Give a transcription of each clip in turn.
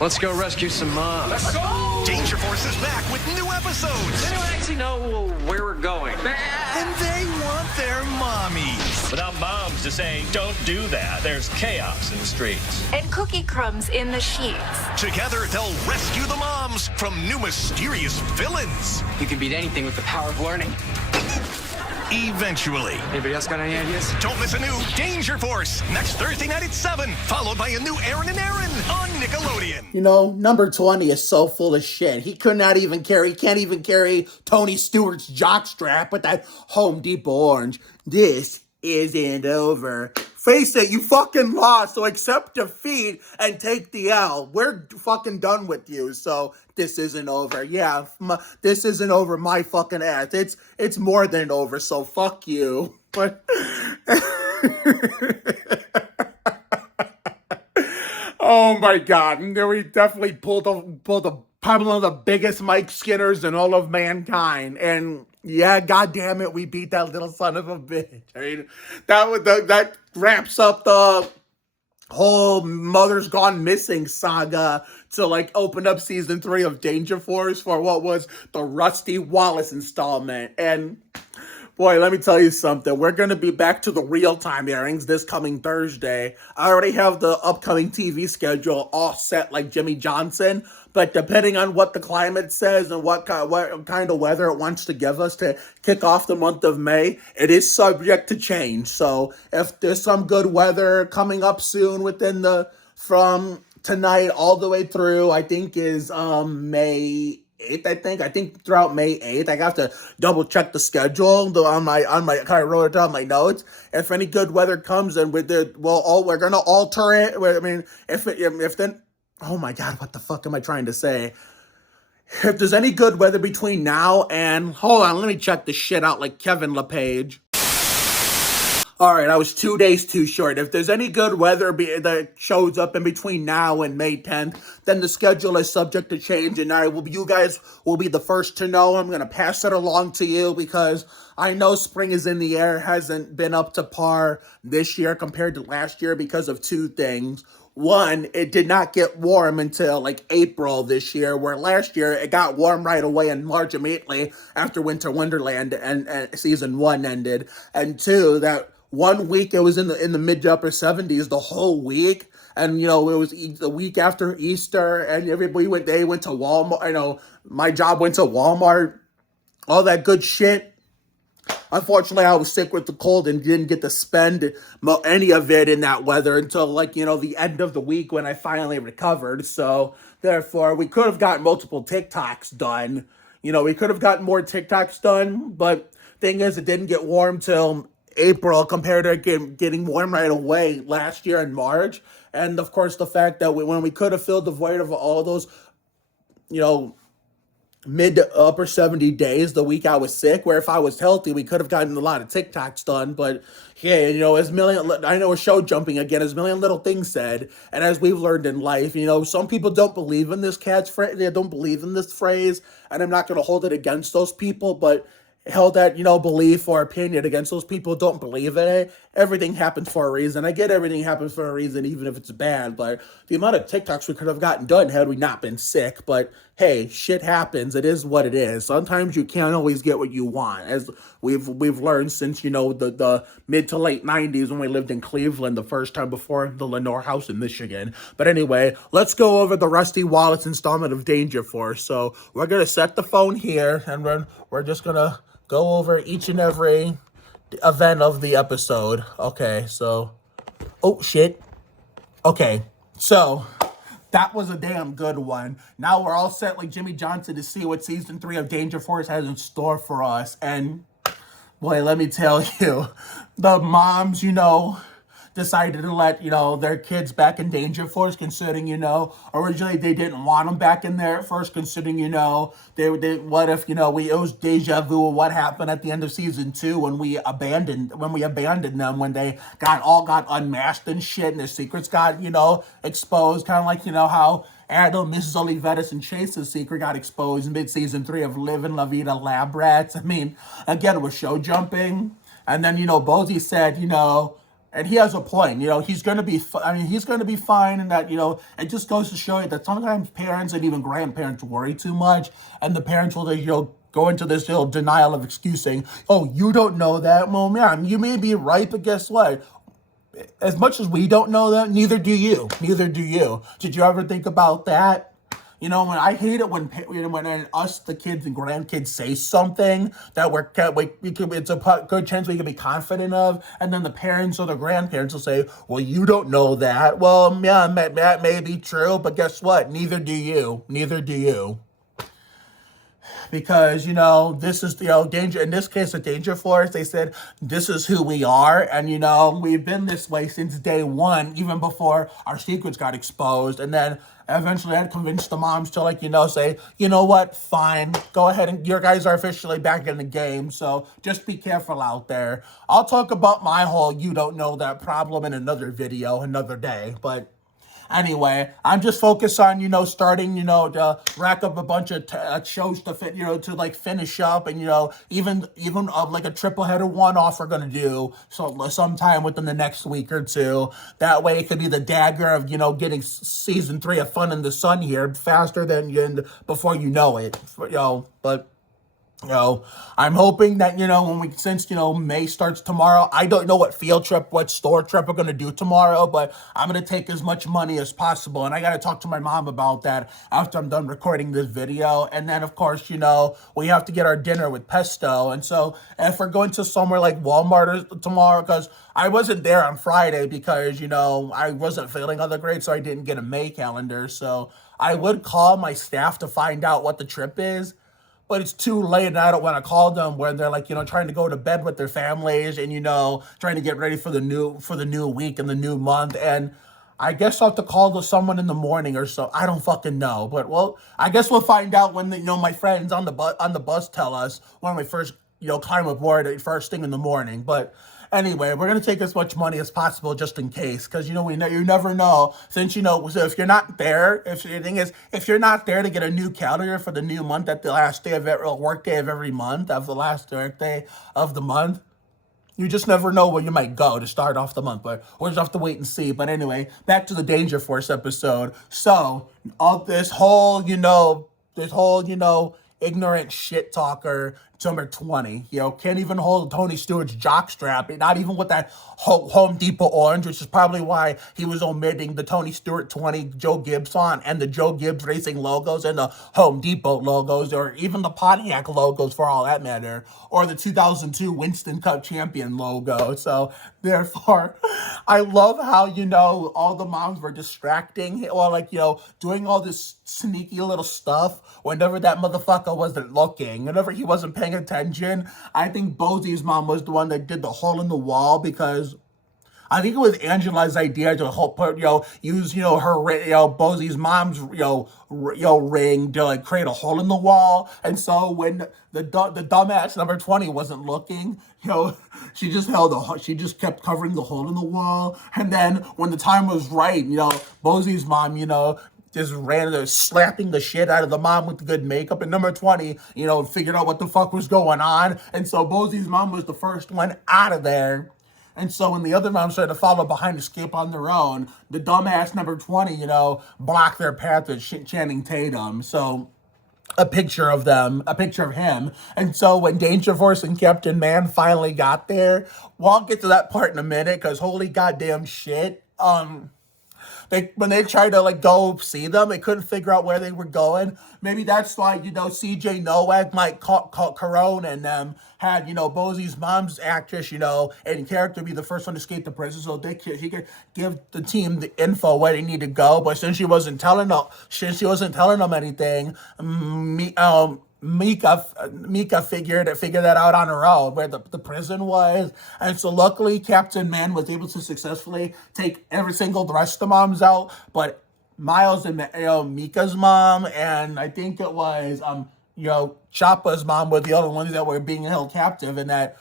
Let's go rescue some moms. Let's go! Danger Force is back with new episodes. Does anyone actually know where we're going? And they want their mommies. Without moms to say, don't do that, there's chaos in the streets. And cookie crumbs in the sheets. Together, they'll rescue the moms from new mysterious villains. You can beat anything with the power of learning. Eventually. Anybody else got any ideas? Don't miss a new Danger Force next Thursday night at 7, followed by a new Aaron and Aaron on Nickelodeon. You know, number 20 is so full of shit. He can't even carry Tony Stewart's jockstrap with that Home Depot orange. This isn't over. Face it, you fucking lost, so accept defeat and take the L. We're fucking done with you, so this isn't over. Yeah, this isn't over my fucking ass. It's more than over, so fuck you. But oh my god, we definitely pulled probably one of the biggest Mike Skinners in all of mankind, and yeah, goddamn it, we beat that little son of a bitch. I mean, that wraps up the whole Mother's Gone Missing saga to like open up season 3 of Danger Force for what was the Rusty Wallace installment. And boy, let me tell you something. We're going to be back to the real-time airings this coming Thursday. I already have the upcoming TV schedule all set like Jimmy Johnson, but depending on what the climate says and what kind of weather it wants to give us to kick off the month of May, it is subject to change. So if there's some good weather coming up soon from tonight all the way through, I think is May 8th, I think throughout May 8th. I have to double check the schedule on my kind of wrote it down my notes. If any good weather comes, then we're gonna alter it. I mean, if then, oh my god, what the fuck am I trying to say? If there's any good weather between now and, hold on, let me check this shit out like Kevin LePage. All right, I was 2 days too short. If there's any good weather that shows up in between now and May 10th, then the schedule is subject to change, and you guys will be the first to know. I'm going to pass it along to you because I know spring is in the air, hasn't been up to par this year compared to last year because of two things. One, it did not get warm until like April this year, where last year it got warm right away in March immediately after Winter Wonderland and season 1 ended. And two, that 1 week it was in the mid to upper 70s the whole week, and it was the week after Easter, and everybody went to Walmart. My job went to Walmart, all that good shit. Unfortunately, I was sick with the cold and didn't get to spend any of it in that weather until the end of the week when I finally recovered. So therefore, we could have gotten multiple TikToks done. We could have gotten more TikToks done, but thing is, it didn't get warm till April compared to getting warm right away last year in March. And of course, the fact that when we could have filled the void of all those, mid to upper 70 days the week I was sick, where if I was healthy, we could have gotten a lot of TikToks done. But yeah, I know we're show jumping again, as Million Little Things said, and as we've learned in life, some people don't believe in this catchphrase, they don't believe in this phrase, and I'm not going to hold it against those people, but held that, belief or opinion against those people who don't believe in it. Everything happens for a reason. I get everything happens for a reason, even if it's bad, but the amount of TikToks we could have gotten done had we not been sick. But hey, shit happens. It is what it is. Sometimes you can't always get what you want, as we've learned since, the mid to late 90s when we lived in Cleveland the first time before the Lenore house in Michigan. But anyway, let's go over the Rusty Wallace installment of Danger Force. So we're going to set the phone here, and we're just going to go over each and every event of the episode. Okay, so, oh shit. Okay, so that was a damn good one. Now we're all set like Jimmy Johnson to see what season 3 of Danger Force has in store for us. And boy, let me tell you, the moms, decided to let, their kids back in Danger Force, considering, originally they didn't want them back in there at first, considering, they what if, it was deja vu of what happened at the end of season 2 when we abandoned them, when they got unmasked and shit, and their secrets got, exposed, kind of like, how Adam, Mrs. Olivetis, and Chase's secret got exposed in mid-season 3 of Livin' La Vida Lab Rats. I mean, again, it was show jumping. And then, Bozy said, And he has a point, he's going to be, he's going to be fine. And that, it just goes to show you that sometimes parents and even grandparents worry too much. And the parents will, go into this denial of excusing. Oh, you don't know that? Well, man, you may be right, but guess what? As much as we don't know that, neither do you. Neither do you. Did you ever think about that? When I hate it when us, the kids and grandkids, say something that it's a good chance we can be confident of, and then the parents or the grandparents will say, well, you don't know that. Well, yeah, that may be true, but guess what? Neither do you. Neither do you. Because, this is, danger. In this case, the danger force, they said, this is who we are. And, we've been this way since day one, even before our secrets got exposed. And then eventually I'd convince the moms to, say, you know what, fine, go ahead, and your guys are officially back in the game. So just be careful out there. I'll talk about my whole you don't know that problem in another video, another day. But anyway, I'm just focused on, starting, to rack up a bunch of shows to fit, to finish up, and, even like a triple header one-off we're going to do sometime within the next week or two. That way it could be the dagger of, getting season 3 of Fun in the Sun here faster than before you know it, but... I'm hoping that, since May starts tomorrow, I don't know what store trip we're going to do tomorrow, but I'm going to take as much money as possible. And I got to talk to my mom about that after I'm done recording this video. And then, of course, we have to get our dinner with pesto. And so if we're going to somewhere like Walmart tomorrow, because I wasn't there on Friday because, I wasn't feeling all that great, so I didn't get a May calendar. So I would call my staff to find out what the trip is. But it's too late, and I don't want to call them when they're trying to go to bed with their families and, trying to get ready for the new week and the new month. And I guess I'll have to call someone in the morning or so. I don't fucking know. But, I guess we'll find out when, my friends on the bus tell us when we first, climb aboard first thing in the morning. But anyway, we're going to take as much money as possible just in case, because, you never know. Since, so if you're not there, if you're not there to get a new calendar for the new month at the last day of work day of every month, of the last work day of the month, you just never know where you might go to start off the month, but we'll just have to wait and see. But anyway, back to the Danger Force episode. So, all this whole, ignorant shit talker, number 20, can't even hold Tony Stewart's jockstrap, not even with that Home Depot orange, which is probably why he was omitting the Tony Stewart 20 Joe Gibbs font and the Joe Gibbs Racing logos and the Home Depot logos, or even the Pontiac logos for all that matter, or the 2002 Winston Cup champion logo. So therefore, I love how, all the moms were distracting, or doing all this sneaky little stuff whenever that motherfucker wasn't looking, whenever he wasn't paying attention. I think Bosie's mom was the one that did the hole in the wall, because I think it was Angela's idea to use her Bosie's mom's ring to create a hole in the wall. And so when the dumbass number 20 wasn't looking, she just kept covering the hole in the wall. And then when the time was right, Bosie's mom, just ran there slapping the shit out of the mom with the good makeup. And number 20, figured out what the fuck was going on. And so Bosie's mom was the first one out of there. And so when the other moms tried to follow behind, escape on their own, the dumbass number 20, blocked their path with Channing Tatum. So a picture of him. And so when Danger Force and Captain Man finally got there, I'll get to that part in a minute, because holy goddamn shit. When they tried to go see them, they couldn't figure out where they were going. Maybe that's why, CJ Nowak, Mike Carone, and them had, Bosie's mom's actress, in character be the first one to escape the prison, so she could give the team the info where they need to go. But since she wasn't telling them anything, Mika figured that out on her own, where the prison was. And so luckily Captain Man was able to successfully take every single the rest of the moms out, but Miles and Mika's mom, and I think it was Choppa's mom were the other ones that were being held captive in that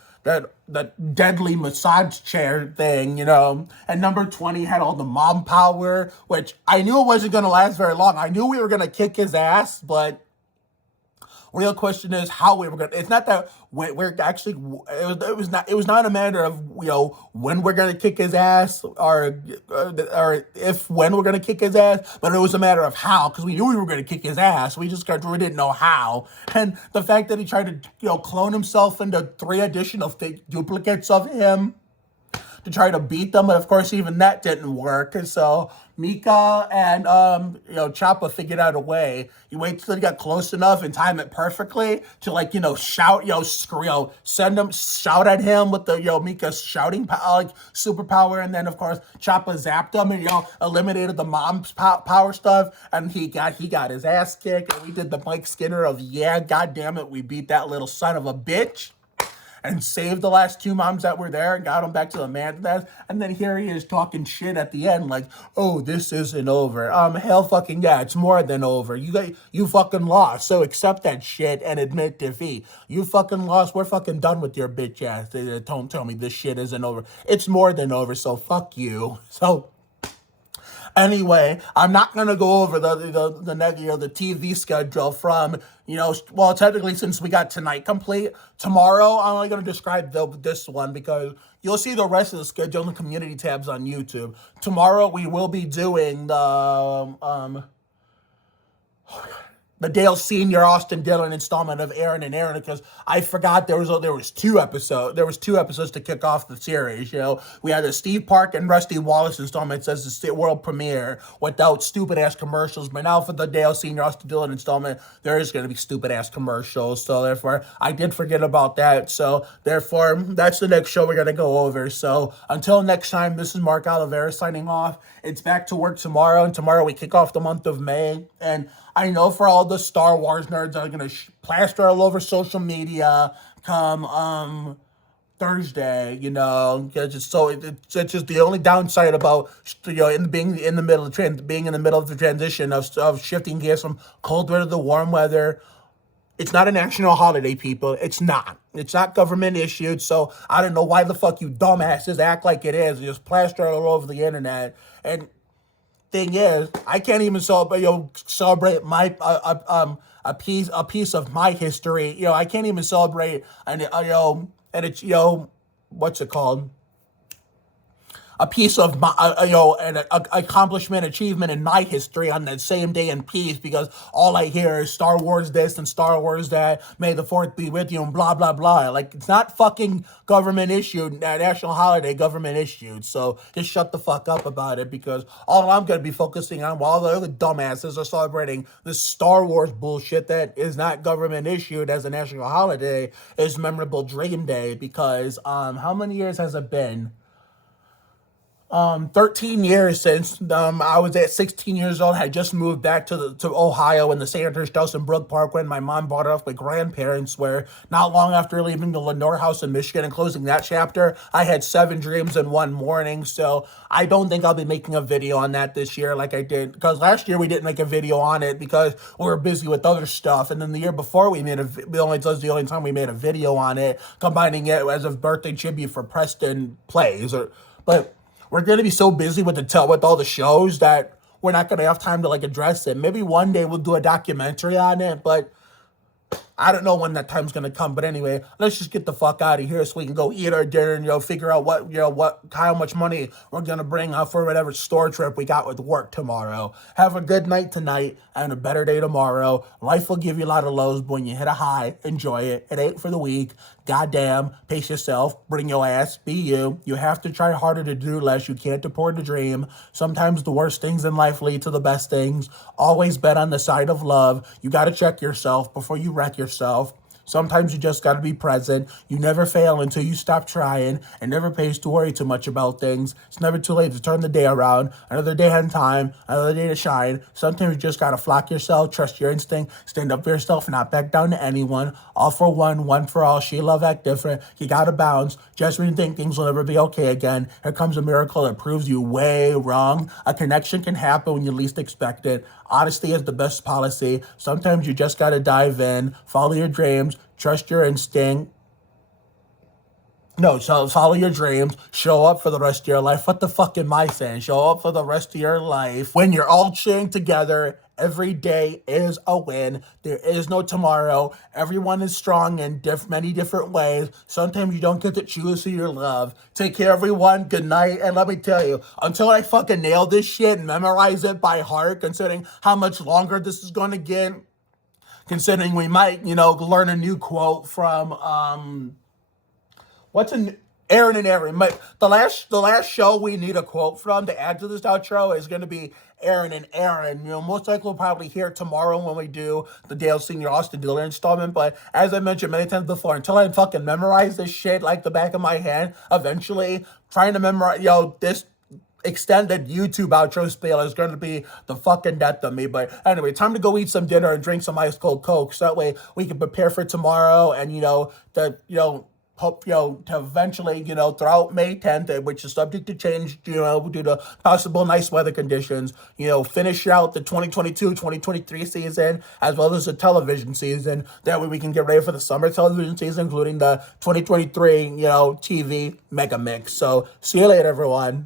deadly massage chair thing, and number 20 had all the mom power, which I knew it wasn't going to last very long. I knew we were going to kick his ass, but Real question is how we were gonna. It's not that we're actually. It was not a matter of when we're gonna kick his ass or if when we're gonna kick his ass, but it was a matter of how, because we knew we were gonna kick his ass. We didn't know how. And the fact that he tried to clone himself into 3 additional fake duplicates of him to try to beat them, but of course even that didn't work. And so Mika and Choppa figured out a way. You wait till he got close enough and time it perfectly to shout, shout at him with the Mika's shouting superpower, and then of course Choppa zapped him and eliminated the mom's power stuff, and he got his ass kicked, and we did the Mike Skinner of god damn it, we beat that little son of a bitch. And saved the last 2 moms that were there and got them back to the man's nest. And then here he is talking shit at the end like, oh, this isn't over. Hell fucking yeah, it's more than over. You fucking lost. So accept that shit and admit defeat. You fucking lost. We're fucking done with your bitch ass. Don't tell me this shit isn't over. It's more than over, so fuck you. So anyway, I'm not going to go over the TV schedule from, technically since we got tonight complete. Tomorrow, I'm only going to describe this one because you'll see the rest of the schedule in the community tabs on YouTube. Tomorrow, we will be doing the Dale Senior Austin Dillon installment of Aaron and Aaron, because I forgot there was 2 episodes. There was 2 episodes to kick off the series. We had the Steve Park and Rusty Wallace installment as the world premiere without stupid ass commercials. But now for the Dale Senior Austin Dillon installment, there is going to be stupid ass commercials. So therefore, I did forget about that. So therefore, that's the next show we're going to go over. So until next time, this is Mark Oliveira signing off. It's back to work tomorrow, and tomorrow we kick off the month of May. And I know for all the Star Wars nerds that are going to plaster all over social media come Thursday, because it's just the only downside about being in the middle of the transition of shifting gears from cold weather to warm weather. It's not a national holiday, people. It's not. It's not government issued, so I don't know why the fuck you dumbasses act like it is. You just plaster it all over the internet. And thing is, I can't even celebrate my a piece of my history. I can't even celebrate and it's what's it called? A piece of my, an accomplishment, achievement in my history on that same day in peace, because all I hear is Star Wars this and Star Wars that, may the 4th be with you and blah, blah, blah. Like, it's not fucking government issued, national holiday government issued. So just shut the fuck up about it, because all I'm going to be focusing on while the other dumbasses are celebrating this Star Wars bullshit that is not government issued as a national holiday is Memorable Dream Day, because how many years has it been? 13 years since I was at 16 years old. I had just moved back to Ohio in the Sandhurst house in Brook Park when my mom bought it off my grandparents, where not long after leaving the Lenore house in Michigan and closing that chapter, I had 7 dreams in one morning. So I don't think I'll be making a video on that this year like I did, because last year we didn't make a video on it because we were busy with other stuff, and then the year before we made the only time we made a video on it, combining it as a birthday tribute for Preston Plays. But we're going to be so busy with all the shows that we're not going to have time to address it. Maybe one day we'll do a documentary on it, but I don't know when that time's going to come. But anyway, let's just get the fuck out of here so we can go eat our dinner and, figure out how much money we're going to bring out for whatever store trip we got with work tomorrow. Have a good night tonight and a better day tomorrow. Life will give you a lot of lows, but when you hit a high, enjoy it. It ain't for the weak. Goddamn, pace yourself, bring your ass, be you. You have to try harder to do less. You can't afford to dream. Sometimes the worst things in life lead to the best things. Always bet on the side of love. You got to check yourself before you wreck yourself. Sometimes you just got to be present. You never fail until you stop trying. It never pays to worry too much about things. It's never too late to turn the day around. Another day in time, another day to shine. Sometimes you just got to flock yourself, trust your instinct, stand up for yourself, not back down to anyone. All for one for all. She love, act different. You got to bounce. Just when you think things will never be okay again, here comes a miracle that proves you way wrong. A connection can happen when you least expect it. Honesty is the best policy. Sometimes you just got to dive in, follow your dreams, trust your instinct. No, so follow your dreams, show up for the rest of your life. What the fuck am I saying? Show up for the rest of your life. When you're all cheering together Every day is a win. There is no tomorrow. Everyone is strong in many different ways. Sometimes you don't get to choose who you love. Take care, everyone. Good night. And let me tell you, until I fucking nail this shit and memorize it by heart, considering how much longer this is going to get, considering we might, learn a new quote from, Aaron and Aaron. The last show we need a quote from to add to this outro is going to be Aaron and Aaron. Most likely we'll probably hear it tomorrow when we do the Dale Senior Austin Dealer installment. But as I mentioned many times before, until I fucking memorize this shit like the back of my hand, eventually trying to memorize, this extended YouTube outro spiel is going to be the fucking death of me. But anyway, time to go eat some dinner and drink some ice cold Coke, so that way we can prepare for tomorrow and hope, to eventually, throughout May 10th, which is subject to change, due to possible nice weather conditions, finish out the 2022-2023 season, as well as the television season. That way we can get ready for the summer television season, including the 2023, TV mega mix. So, see you later, everyone.